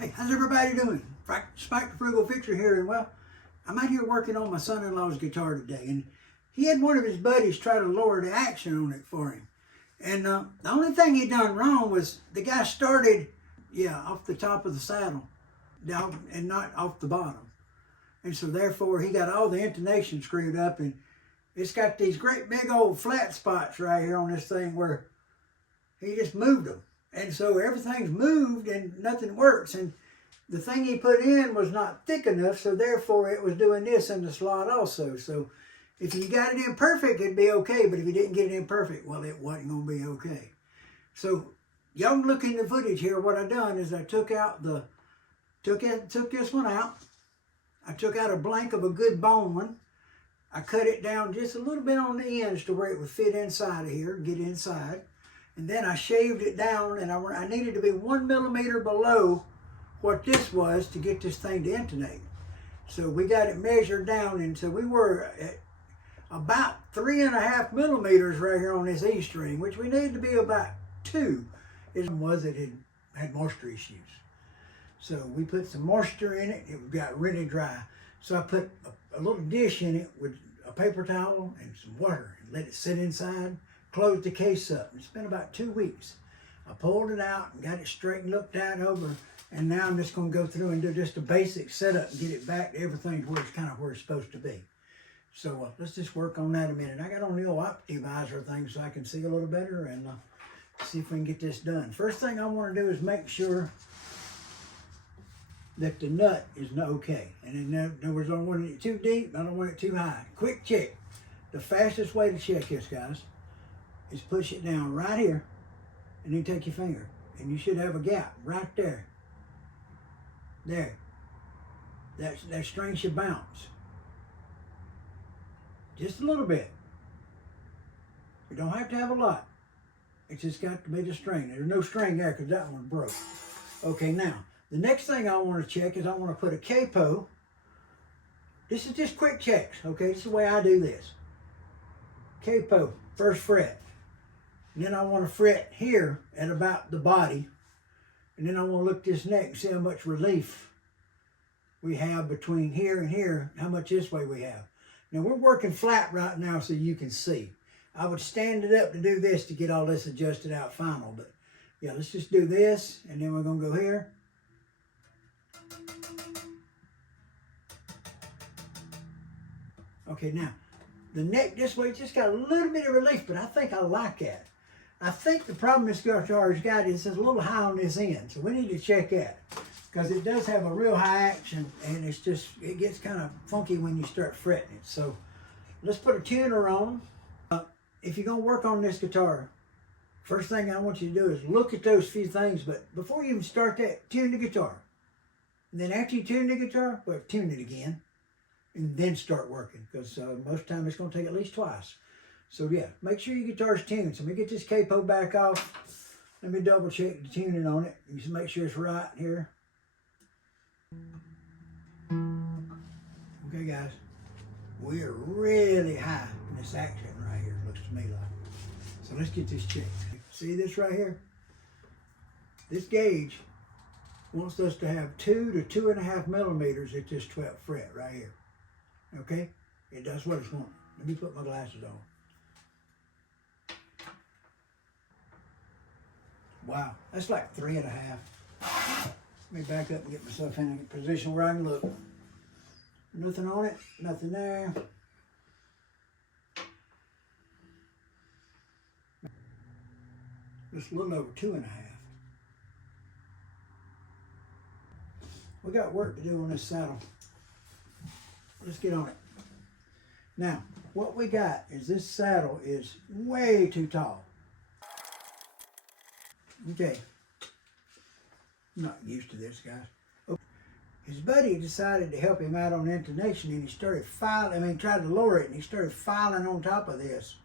Hey, how's everybody doing? Spike the Frugal Fixer here, and well, I'm out here working on my son-in-law's guitar today, and he had one of his buddies try to lower the action on it for him. And the only thing he done wrong was the guy started, off the top of the saddle, down and not off the bottom. And so therefore he got all the intonation screwed up, and it's got these great big old flat spots right here on this thing where he just moved them. And so everything's moved and nothing works. And the thing he put in was not thick enough, so therefore it was doing this in the slot also. So if you got it in perfect, it'd be okay. But if you didn't get it in perfect, well, it wasn't going to be okay. So y'all can look in the footage here. What I done is I took this one out. I took out a blank of a good bone one. I cut it down just a little bit on the ends to where it would fit inside of here, get inside. And then I shaved it down, and I needed to be 1 millimeter below what this was to get this thing to intonate. So we got it measured down, and so we were at about 3.5 millimeters right here on this E string, which we needed to be about 2. It was it had moisture issues. So we put some moisture in it. It got really dry. So I put a little dish in it with a paper towel and some water and let it sit inside. Closed the case up. It's been about 2 weeks. I pulled it out and got it straightened, looked that over, and now I'm just going to go through and do just a basic setup and get it back to everything where it's kind of where it's supposed to be. So let's just work on that a minute. I got on the old optimizer thing so I can see a little better and see if we can get this done. First thing I want to do is make sure that the nut is okay. And in other words, I don't want it too deep, I don't want it too high. Quick check. The fastest way to check this, guys, is push it down right here, and then take your finger, and you should have a gap right there. There. That string should bounce. Just a little bit. You don't have to have a lot. It's just got to be the string. There's no string there because that one broke. Okay, now, the next thing I want to check is I want to put a capo. This is just quick checks, okay? This is the way I do this. Capo, first fret. And then I want to fret here at about the body. And then I want to look this neck and see how much relief we have between here and here, how much this way we have. Now we're working flat right now so you can see. I would stand it up to do this to get all this adjusted out final. But yeah, let's just do this, and then we're going to go here. Okay, now, the neck this way just got a little bit of relief, but I think I like that. I think the problem this guitar has got is it's a little high on this end, so we need to check that. Because it does have a real high action, and it gets kind of funky when you start fretting it. So let's put a tuner on. If you're going to work on this guitar, first thing I want you to do is look at those few things, but before you even start that, tune the guitar. And then after you tune the guitar, well, tune it again, and then start working, because most of the time it's going to take at least twice. So yeah, make sure your guitar's tuned. So let me get this capo back off. Let me double check the tuning on it. You just make sure it's right here. Okay guys, we are really high in this action right here, looks to me like. So let's get this checked. See this right here? This gauge wants us to have 2 to 2.5 millimeters at this 12th fret right here. Okay? It does what it's wanting. Let me put my glasses on. Wow, that's like 3.5. Let me back up and get myself in a position where I can look. Nothing on it, nothing there. Just a little over 2.5. We got work to do on this saddle. Let's get on it. Now, what we got is this saddle is way too tall. Okay, I'm not used to this, guys. Okay. His buddy decided to help him out on intonation, and he started tried to lower it, and he started filing on top of this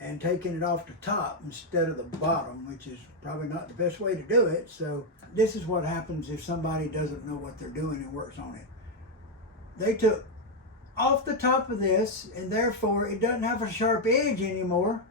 and taking it off the top instead of the bottom, which is probably not the best way to do it. So this is what happens if somebody doesn't know what they're doing and works on it. They took off the top of this, and therefore it doesn't have a sharp edge anymore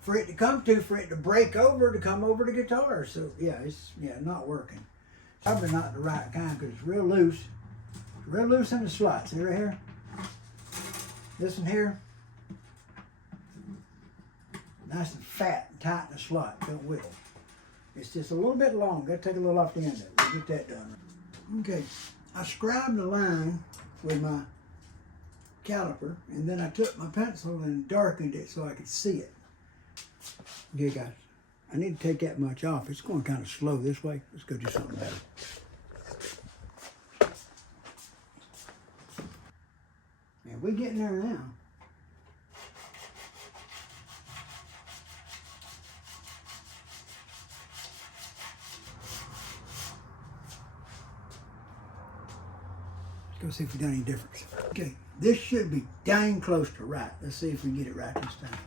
for it to come to, for it to break over to come over the guitar. So yeah, it's not working. Probably not the right kind because it's real loose. It's real loose in the slots. See right here? This one here, nice and fat and tight in the slot. Don't wiggle. It's just a little bit long. Got to take a little off the end of it. We'll get that done. Okay, I scribed the line with my caliper, and then I took my pencil and darkened it so I could see it. Okay, guys, I need to take that much off. It's going kind of slow this way. Let's go do something better. Yeah, we're getting there now. Let's go see if we got any difference. Okay, this should be dang close to right. Let's see if we can get it right this time.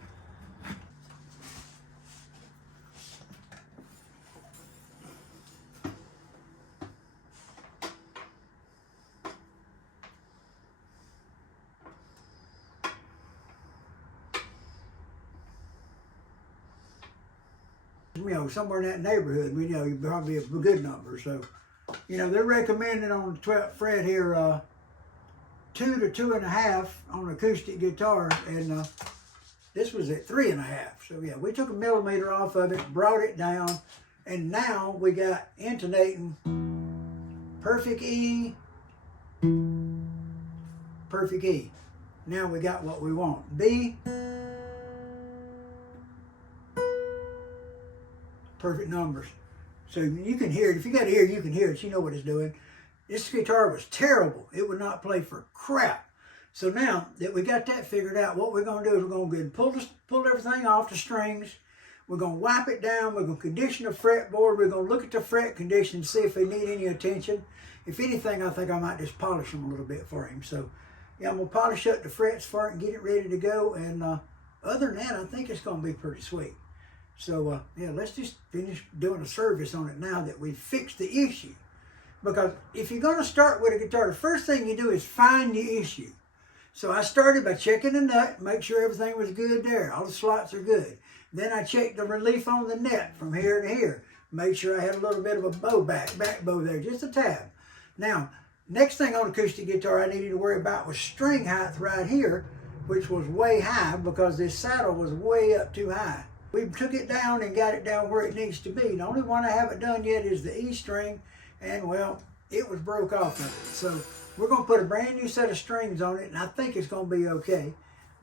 You know, somewhere in that neighborhood, we know you're probably a good number. So, you know, they're recommending on the 12th fret here 2 to 2.5 on acoustic guitar, and this was at 3.5. So yeah, we took a millimeter off of it, brought it down, and now we got intonating perfect E, perfect E. Now we got what we want. B, perfect numbers. So you can hear it. If you got to hear it, you can hear it. You know what it's doing. This guitar was terrible. It would not play for crap. So now that we got that figured out, what we're going to do is we're going to go ahead and pull everything off the strings. We're going to wipe it down. We're going to condition the fretboard. We're going to look at the fret condition and see if they need any attention. If anything, I think I might just polish them a little bit for him. So yeah, I'm going to polish up the frets for it and get it ready to go. And other than that, I think it's going to be pretty sweet. So yeah, let's just finish doing a service on it now that we've fixed the issue. Because if you're going to start with a guitar, the first thing you do is find the issue. So I started by checking the nut, make sure everything was good there. All the slots are good. Then I checked the relief on the net from here to here. Made sure I had a little bit of a back bow there, just a tab. Now, next thing on acoustic guitar I needed to worry about was string height right here, which was way high because this saddle was way up too high. We took it down and got it down where it needs to be. The only one I haven't done yet is the E string. And well, it was broke off of it. So we're going to put a brand new set of strings on it, and I think it's going to be okay.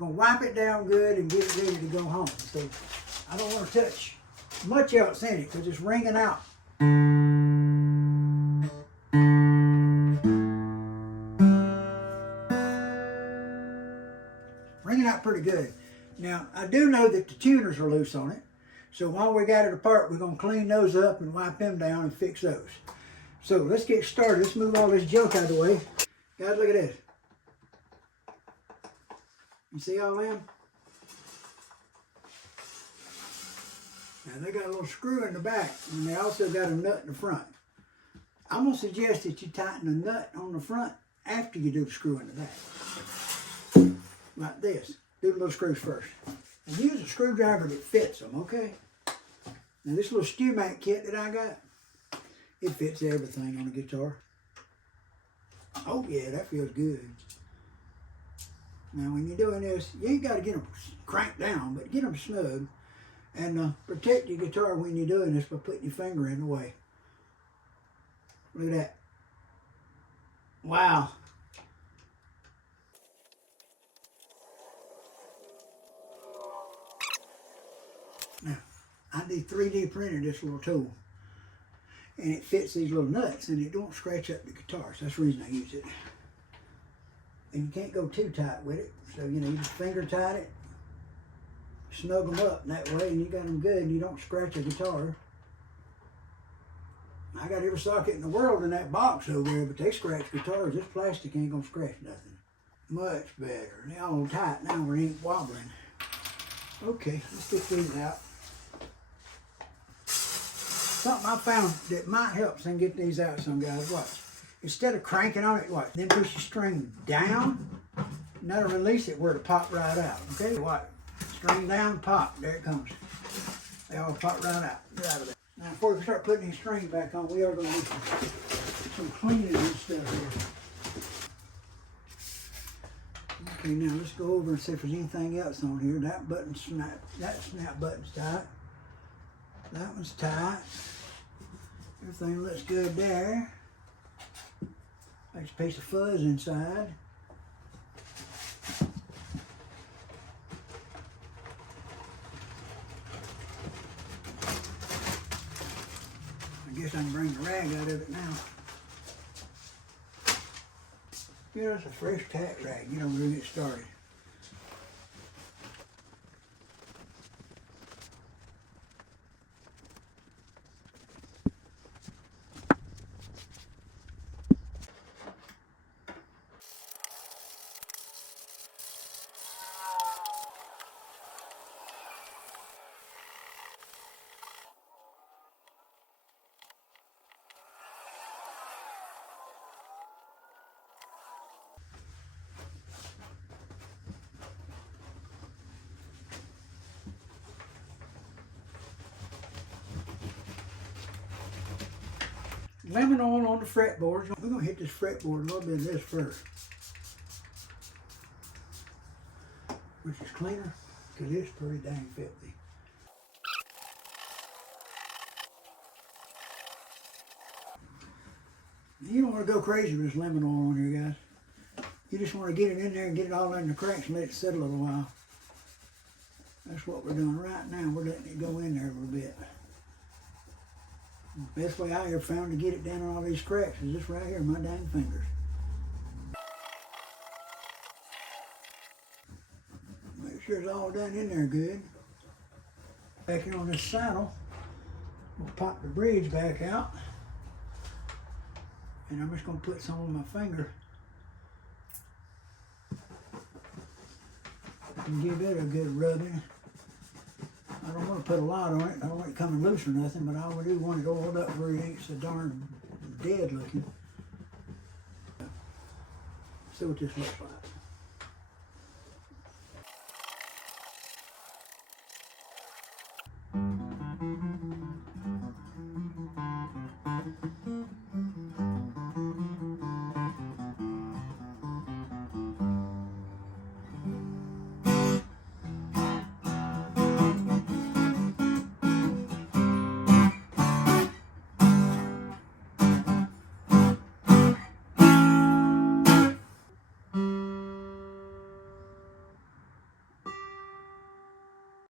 I'm going to wipe it down good and get it ready to go home. So I don't want to touch much else in it because it's ringing out. Ringing out pretty good. Now, I do know that the tuners are loose on it. So while we got it apart, we're going to clean those up and wipe them down and fix those. So let's get started. Let's move all this junk out of the way. Guys, look at this. You see all them? Now they got a little screw in the back, and they also got a nut in the front. I'm going to suggest that you tighten the nut on the front after you do the screw in the back. Like this. Do the little screws first. And use a screwdriver that fits them, okay? Now this little Stewmate kit that I got, it fits everything on the guitar. Oh yeah, that feels good. Now when you're doing this, you ain't got to get them cranked down, but get them snug. And protect your guitar when you're doing this by putting your finger in the way. Look at that. Wow. Now, I did 3D printed this little tool. And it fits these little nuts and it don't scratch up the guitar. So that's the reason I use it. And you can't go too tight with it. So, you know, you just finger tight it, snug them up that way, and you got them good and you don't scratch a guitar. I got every socket in the world in that box over there, but they scratch guitars. This plastic ain't gonna scratch nothing. Much better. They're all tight now where it ain't wobbling. Okay, let's get these out. Something I found that might help some get these out some guys. Watch. Instead of cranking on it, watch. Then push your string down. And that'll release it where it'll pop right out. Okay? Watch. String down, pop. There it comes. They all pop right out. Get out of there. Now before we start putting these strings back on, we are going to do some cleaning and stuff here. Okay, now let's go over and see if there's anything else on here. That button snap, that snap button's tight. That one's tight. Everything looks good there. There's a piece of fuzz inside. I guess I can bring the rag out of it now. You know, it's a fresh tack rag. You know, we're going to get started. Lemon oil on the fretboards. We're going to hit this fretboard a little bit of this first, which is cleaner because it's pretty dang filthy. You don't want to go crazy with this lemon oil on here, guys. You just want to get it in there and get it all in the cracks and let it settle a little while. That's what we're doing right now. We're letting it go in there a little bit. The best way I ever found to get it down on all these cracks is this right here, my dang fingers. Make sure it's all down in there good. Back here on this saddle, we'll pop the bridge back out. And I'm just going to put some on my finger and give it a good rubbing. I don't want to put a lot on it. I don't want it coming loose or nothing, but I do want it oiled up where it ain't so darn dead looking. See what this looks like.